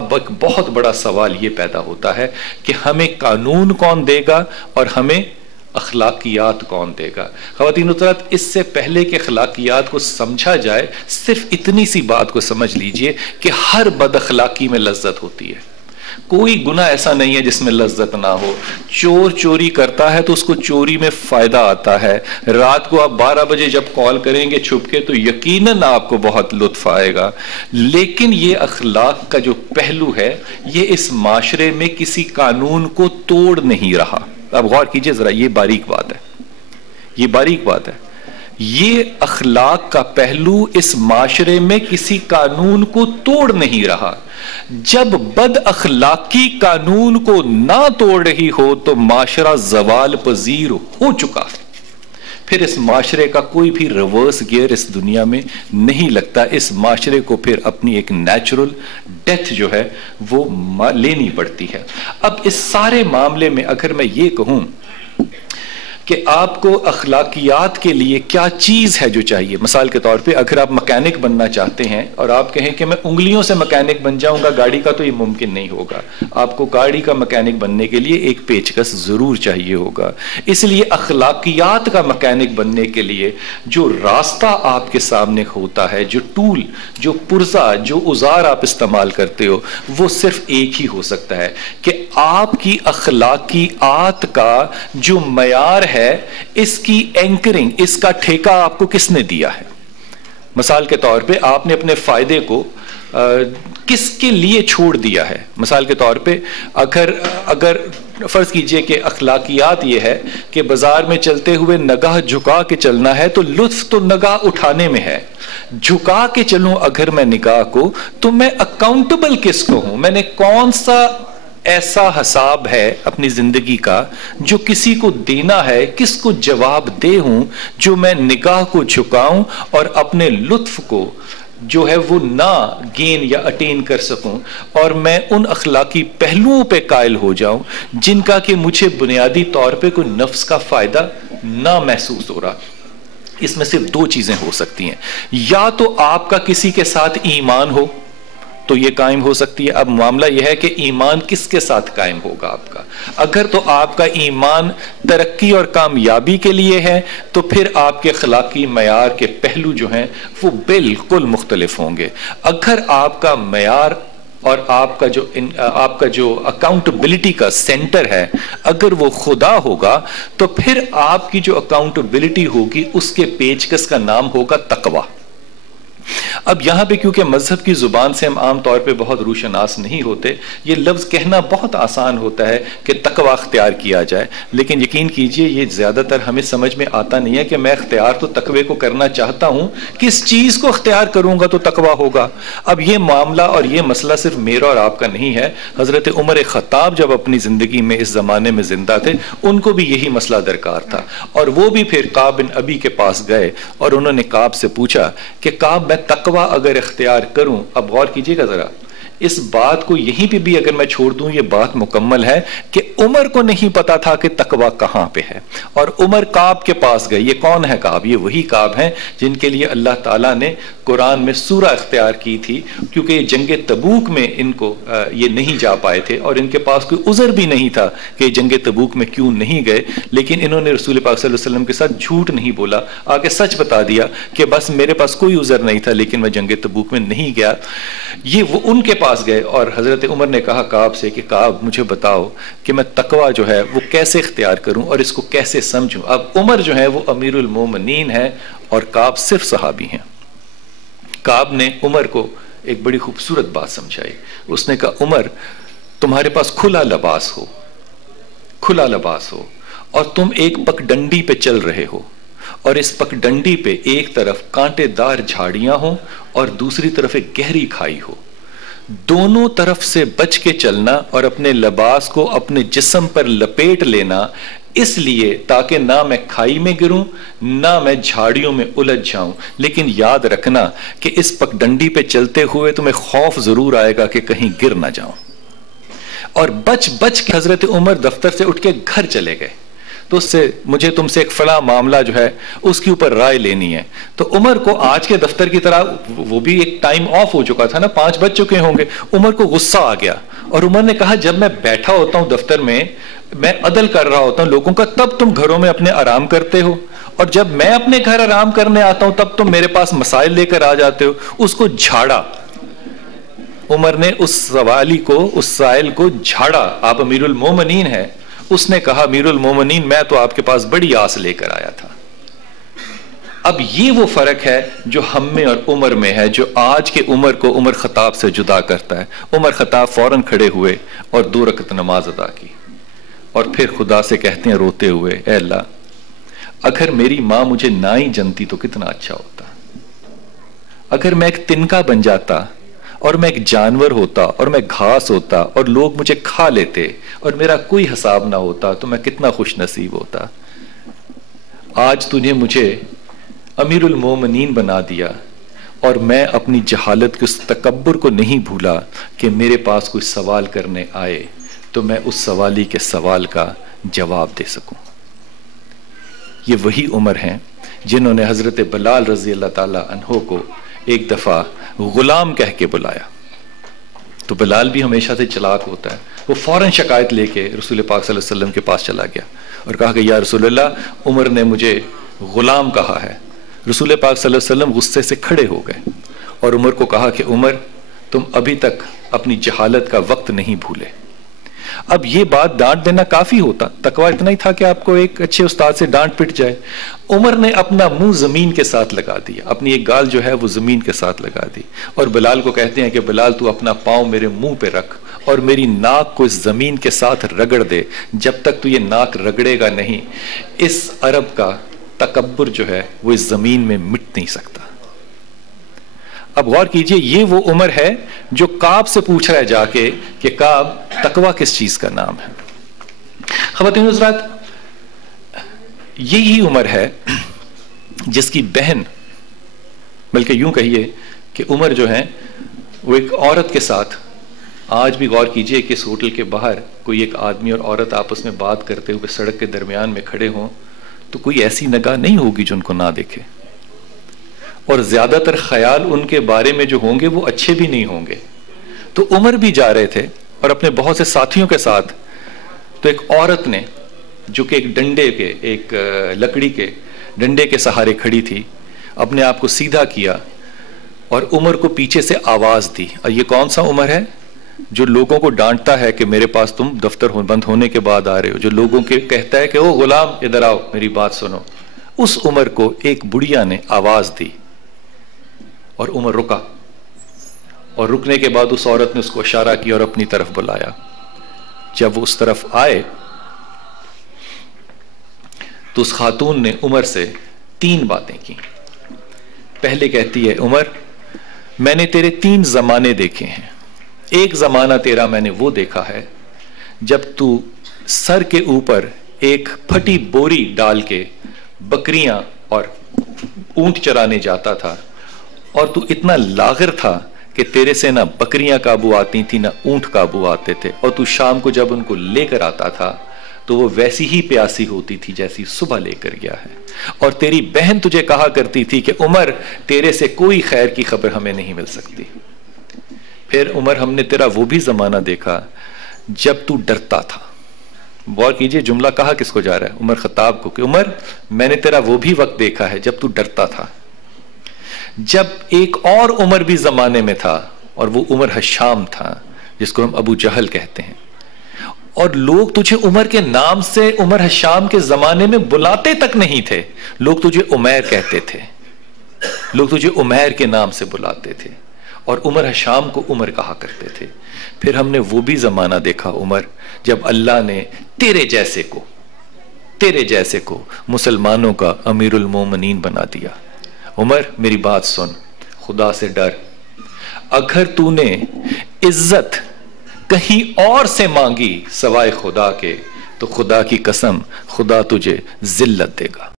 ایک بہت بڑا سوال یہ پیدا ہوتا ہے کہ ہمیں قانون کون دے گا اور ہمیں اخلاقیات کون دے گا۔ خواتین حضرات، اس سے پہلے کہ اخلاقیات کو سمجھا جائے، صرف اتنی سی بات کو سمجھ لیجئے کہ ہر بد اخلاقی میں لذت ہوتی ہے۔ کوئی گناہ ایسا نہیں ہے جس میں لذت نہ ہو۔ چور چوری کرتا ہے تو اس کو چوری میں فائدہ آتا ہے۔ رات کو آپ 12 بجے جب کال کریں گے چھپ کے تو یقیناً آپ کو بہت لطف آئے گا، لیکن یہ اخلاق کا جو پہلو ہے یہ اس معاشرے میں کسی قانون کو توڑ نہیں رہا۔ اب غور کیجئے ذرا، یہ باریک بات ہے، یہ باریک بات ہے۔ یہ اخلاق کا پہلو اس معاشرے میں کسی قانون کو توڑ نہیں رہا۔ جب بد اخلاقی قانون کو نہ توڑ رہی ہو تو معاشرہ زوال پذیر ہو چکا، پھر اس معاشرے کا کوئی بھی ریورس گیئر اس دنیا میں نہیں لگتا۔ اس معاشرے کو پھر اپنی ایک نیچرل ڈیتھ جو ہے وہ لینی پڑتی ہے۔ اب اس سارے معاملے میں اگر میں یہ کہوں کہ آپ کو اخلاقیات کے لیے کیا چیز ہے جو چاہیے، مثال کے طور پہ اگر آپ مکینک بننا چاہتے ہیں اور آپ کہیں کہ میں انگلیوں سے مکینک بن جاؤں گا گاڑی کا، تو یہ ممکن نہیں ہوگا۔ آپ کو گاڑی کا مکینک بننے کے لیے ایک پیچکس ضرور چاہیے ہوگا۔ اس لیے اخلاقیات کا مکینک بننے کے لیے جو راستہ آپ کے سامنے ہوتا ہے، جو ٹول، جو پرزہ، جو اوزار آپ استعمال کرتے ہو، وہ صرف ایک ہی ہو سکتا ہے کہ آپ کی اخلاقیات کا جو معیار ہے، اس کی اینکرنگ، اس کا ٹھیکہ آپ کو کس نے دیا ہے۔ مثال کے طور پہ آپ نے اپنے فائدے کو کس کے لیے چھوڑ دیا ہے۔ مثال کے طور پہ اگر فرض کیجئے کہ اخلاقیات یہ ہے کہ بازار میں چلتے ہوئے نگاہ جھکا کے چلنا ہے، تو لطف تو نگاہ اٹھانے میں ہے۔ جھکا کے چلوں اگر میں نگاہ کو، تو میں اکاؤنٹبل کس کو ہوں؟ میں نے کون سا ایسا حساب ہے اپنی زندگی کا جو کسی کو دینا ہے، کس کو جواب دے ہوں، جو میں نگاہ کو جھکاؤں اور اپنے لطف کو جو ہے وہ نہ گین یا اٹین کر سکوں، اور میں ان اخلاقی پہلوؤں پہ قائل ہو جاؤں جن کا کہ مجھے بنیادی طور پہ کوئی نفس کا فائدہ نہ محسوس ہو رہا۔ اس میں صرف دو چیزیں ہو سکتی ہیں، یا تو آپ کا کسی کے ساتھ ایمان ہو تو یہ قائم ہو سکتی ہے۔ اب معاملہ یہ ہے کہ ایمان کس کے ساتھ قائم ہوگا آپ کا؟ اگر تو آپ کا ایمان ترقی اور کامیابی کے لیے ہے تو پھر آپ کے اخلاقی معیار کے پہلو جو ہیں وہ بالکل مختلف ہوں گے۔ اگر آپ کا معیار اور آپ کا جو اکاؤنٹبلٹی کا سینٹر ہے اگر وہ خدا ہوگا، تو پھر آپ کی جو اکاؤنٹبلٹی ہوگی اس کے پیچکس کا نام ہوگا تقوی۔ اب یہاں پہ کیونکہ مذہب کی زبان سے ہم عام طور پہ بہت روشناس نہیں ہوتے، یہ لفظ کہنا بہت آسان ہوتا ہے کہ تقوی اختیار کیا جائے، لیکن یقین کیجئے یہ زیادہ تر ہمیں سمجھ میں آتا نہیں ہے کہ میں اختیار تو تقوی کو کرنا چاہتا ہوں، کس چیز کو اختیار کروں گا تو تقوی ہوگا۔ اب یہ معاملہ اور یہ مسئلہ صرف میرا اور آپ کا نہیں ہے۔ حضرت عمر خطاب جب اپنی زندگی میں اس زمانے میں زندہ تھے، ان کو بھی یہی مسئلہ درکار تھا، اور وہ بھی پھر کعب بن ابی کے پاس گئے اور انہوں نے کعب سے پوچھا کہ کعب، میں تقوی اگر اختیار کروں، اب غور کیجئے گا ذرا، اس بات کو یہیں پہ بھی اگر میں چھوڑ دوں یہ بات مکمل ہے کہ عمر کو نہیں پتا تھا کہ تقوی کہاں پہ ہے، اور عمر کعب کے پاس گئے۔ یہ کون ہے کعب؟ یہ وہی کعب ہیں جن کے لیے اللہ تعالیٰ نے قرآن میں سورہ اختیار کی تھی، کیونکہ یہ جنگ تبوک میں ان کو یہ نہیں جا پائے تھے اور ان کے پاس کوئی عذر بھی نہیں تھا کہ جنگ تبوک میں کیوں نہیں گئے، لیکن انہوں نے رسول پاک صلی اللہ علیہ وسلم کے ساتھ جھوٹ نہیں بولا، آگے سچ بتا دیا کہ بس میرے پاس کوئی عذر نہیں تھا لیکن میں جنگ تبوک میں نہیں گیا۔ یہ وہ ان کے پاس گئے اور حضرت عمر نے کہا کعب سے کہ کعب، مجھے بتاؤ کہ میں تقوی جو ہے وہ کیسے اختیار کروں اور اس کو کیسے سمجھوں۔ اب عمر جو ہے وہ امیر المومنین ہے اور کعب صرف صحابی ہیں۔ کعب نے عمر کو ایک بڑی خوبصورت بات سمجھائی۔ اس نے کہا عمر، تمہارے پاس کھلا لباس ہو اور تم ایک پگڈنڈی پہ چل رہے ہو، اور اس پگڈنڈی پہ ایک طرف کانٹے دار جھاڑیاں ہوں اور دوسری طرف ایک گہری کھائی ہو، دونوں طرف سے بچ کے چلنا اور اپنے لباس کو اپنے جسم پر لپیٹ لینا، اس لیے تاکہ نہ میں کھائی میں گروں نہ میں جھاڑیوں میں الجھ جاؤں۔ لیکن یاد رکھنا کہ اس پگڈنڈی پہ چلتے ہوئے تمہیں خوف ضرور آئے گا کہ کہیں گر نہ جاؤں۔ اور بچ کے حضرت عمر دفتر سے اٹھ کے گھر چلے گئے۔ تو اس سے مجھے تم سے ایک فلاں معاملہ جو ہے اس کے اوپر رائے لینی ہے. تو عمر کو آج کے دفتر کی طرح وہ بھی ایک ٹائم آف ہو چکا تھا نا, 5 بج چکے ہوں گے, عمر کو غصہ آ گیا اور عمر نے کہا جب میں بیٹھا ہوتا ہوں دفتر میں, میں عدل کر رہا ہوتا ہوں لوگوں کا, تب تم گھروں میں اپنے آرام کرتے ہو, اور جب میں اپنے گھر آرام کرنے آتا ہوں تب تم میرے پاس مسائل لے کر آ جاتے ہو. اس کو جھاڑا عمر نے, اس سوالی کو, اس سائل کو جھاڑا. آپ امیر المومنین ہیں. اس نے کہا امیر المومنین میں تو آپ کے پاس بڑی آس لے کر آیا تھا. اب یہ وہ فرق ہے جو ہم میں اور عمر میں ہے, جو آج کے عمر کو عمر خطاب سے جدا کرتا ہے. عمر خطاب فوراً کھڑے ہوئے اور 2 رکعت نماز ادا کی اور پھر خدا سے کہتے ہیں روتے ہوئے, اے اللہ اگر میری ماں مجھے نہ ہی جنتی تو کتنا اچھا ہوتا. اگر میں ایک تنکا بن جاتا اور میں ایک جانور ہوتا اور میں گھاس ہوتا اور لوگ مجھے کھا لیتے اور میرا کوئی حساب نہ ہوتا تو میں کتنا خوش نصیب ہوتا. آج تُونے مجھے امیر المومنین بنا دیا اور میں اپنی جہالت کے اس تکبر کو نہیں بھولا کہ میرے پاس کوئی سوال کرنے آئے تو میں اس سوالی کے سوال کا جواب دے سکوں. یہ وہی عمر ہیں جنہوں نے حضرت بلال رضی اللہ تعالی عنہ کو ایک دفعہ غلام کہہ کے بلایا. تو بلال بھی ہمیشہ سے چلاک ہوتا ہے, وہ فوراً شکایت لے کے رسول پاک صلی اللہ علیہ وسلم کے پاس چلا گیا اور کہا کہ یا رسول اللہ عمر نے مجھے غلام کہا ہے. رسول پاک صلی اللہ علیہ وسلم غصے سے کھڑے ہو گئے اور عمر کو کہا کہ عمر تم ابھی تک اپنی جہالت کا وقت نہیں بھولے. اب یہ بات ڈانٹ دینا کافی ہوتا, تقویٰ اتنا ہی تھا کہ آپ کو ایک اچھے استاد سے ڈانٹ پٹ جائے. عمر نے اپنا منہ زمین کے ساتھ لگا دیا, اپنی ایک گال جو ہے وہ زمین کے ساتھ لگا دی اور بلال کو کہتے ہیں کہ بلال تو اپنا پاؤں میرے منہ پہ رکھ اور میری ناک کو اس زمین کے ساتھ رگڑ دے, جب تک تو یہ ناک رگڑے گا نہیں اس عرب کا تکبر جو ہے وہ اس زمین میں مٹ نہیں سکتا. اب غور کیجئے, یہ وہ عمر ہے جو کعب سے پوچھ رہا ہے جا کے کہ کعب تقویٰ کس چیز کا نام ہے. خواتین حضرات, یہی عمر ہے جس کی بہن, بلکہ یوں کہیے کہ عمر جو ہے وہ ایک عورت کے ساتھ, آج بھی غور کیجئے کہ اس ہوٹل کے باہر کوئی ایک آدمی اور عورت آپس میں بات کرتے ہوئے سڑک کے درمیان میں کھڑے ہوں تو کوئی ایسی نگاہ نہیں ہوگی جو ان کو نہ دیکھے, اور زیادہ تر خیال ان کے بارے میں جو ہوں گے وہ اچھے بھی نہیں ہوں گے. تو عمر بھی جا رہے تھے اور اپنے بہت سے ساتھیوں کے ساتھ, تو ایک عورت نے جو کہ ایک ڈنڈے کے, ایک لکڑی کے ڈنڈے کے سہارے کھڑی تھی, اپنے آپ کو سیدھا کیا اور عمر کو پیچھے سے آواز دی. اور یہ کون سا عمر ہے جو لوگوں کو ڈانٹتا ہے کہ میرے پاس تم دفتر بند ہونے کے بعد آ رہے ہو, جو لوگوں کے کہتا ہے کہ او غلام ادھر آؤ میری بات سنو. اس عمر کو ایک بڑھیا نے آواز دی اور عمر رکا, اور رکنے کے بعد اس عورت نے اس کو اشارہ کیا اور اپنی طرف بلایا. جب وہ اس طرف آئے تو اس خاتون نے عمر سے 3 باتیں کی. پہلے کہتی ہے, عمر میں نے تیرے 3 زمانے دیکھے ہیں. ایک زمانہ تیرا میں نے وہ دیکھا ہے جب تو سر کے اوپر ایک پھٹی بوری ڈال کے بکریاں اور اونٹ چرانے جاتا تھا, اور تو اتنا لاغر تھا کہ تیرے سے نہ بکریاں قابو آتی تھی نہ اونٹ قابو آتے تھے, اور تو شام کو جب ان کو لے کر آتا تھا تو وہ ویسی ہی پیاسی ہوتی تھی جیسی صبح لے کر گیا ہے. اور تیری بہن تجھے کہا کرتی تھی کہ عمر تیرے سے کوئی خیر کی خبر ہمیں نہیں مل سکتی. پھر عمر ہم نے تیرا وہ بھی زمانہ دیکھا جب تو ڈرتا تھا. غور کیجئے جملہ کہا کس کو جا رہا ہے, عمر خطاب کو, کہ عمر میں نے تیرا وہ بھی وقت دیکھا ہے جب تو ڈرتا تھا. جب ایک اور عمر بھی زمانے میں تھا اور وہ عمر حشام تھا جس کو ہم ابو جہل کہتے ہیں, اور لوگ تجھے عمر کے نام سے عمر حشام کے زمانے میں بلاتے تک نہیں تھے, لوگ تجھے عمیر کہتے تھے, لوگ تجھے عمیر کے نام سے بلاتے تھے اور عمر حشام کو عمر کہا کرتے تھے. پھر ہم نے وہ بھی زمانہ دیکھا عمر جب اللہ نے تیرے جیسے کو مسلمانوں کا امیر المومنین بنا دیا. عمر میری بات سن, خدا سے ڈر. اگر تو نے عزت کہیں اور سے مانگی سوائے خدا کے تو خدا کی قسم خدا تجھے ذلت دے گا.